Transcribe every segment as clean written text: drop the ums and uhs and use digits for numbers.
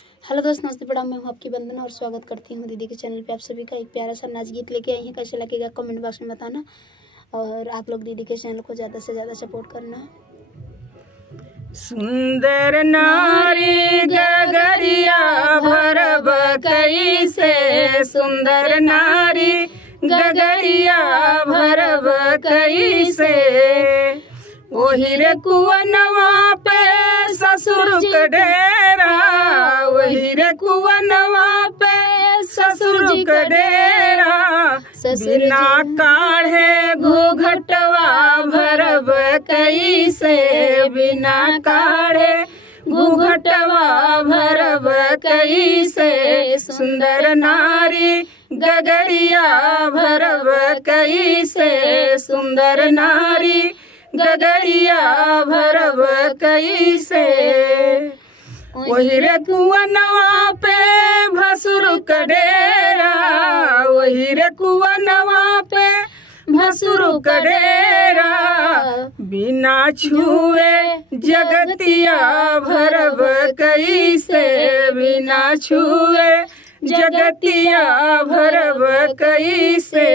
Hello दोस्त, नमस्ते प्रणाम। मैं हूँ आपकी वंदना और स्वागत करती हूँ दीदी के चैनल पे। आप सभी का एक प्यारा सा नाच गीत लेके आई है। कैसे लगेगा कमेंट बॉक्स में बताना और आप लोग दीदी के चैनल को ज़्यादा से ज़्यादा सपोर्ट करना। सुंदर नारी गगरिया भरब कैसे, सुंदर नारी गगरिया भरब कैसे, वही रे कुवनवा पे ससुर के डेरा, वही रे कुवनवा पे ससुर के डेरा, बिना काढ़े घूघटवा भरब कैसे, बिना काढ़े घूघटवा भरब कैसे, सुंदर नारी गगरिया भरब कैसे, सुंदर नारी गगरिया भरब कैसे, वही रे कुवनवा पे भसुर के डेरा, वही रे कुवनवा पे भसुर के डेरा, बिना छुए जगतिया भरब कैसे, बिना छुए जगतिया भरब कैसे,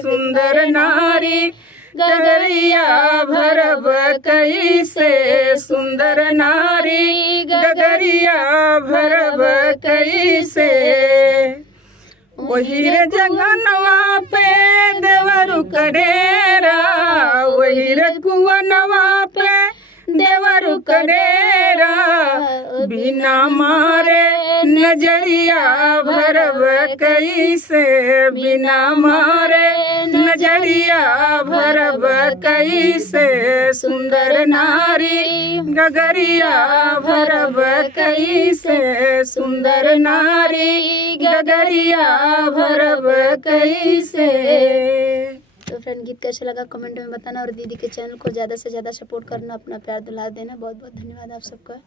सुंदर नारी गगरिया भरब कैसे, सुंदर नारी गगरिया भरब कैसे, वही रे जंगनवा पे देवरु के डेरा, वही रे कुवनवा पे देवरु के डेरा, बिना मारे नजरिया भरब कैसे, बिना मारे नजरिया भरब कैसे, सुंदर नारी गगरिया भरब कैसे, सुंदर नारी गगरिया भरब कैसे। तो फ्रेंड, गीत कैसा लगा कमेंट में बताना और दीदी के चैनल को ज़्यादा से ज़्यादा सपोर्ट करना, अपना प्यार दुलार देना। बहुत बहुत धन्यवाद आप सबका।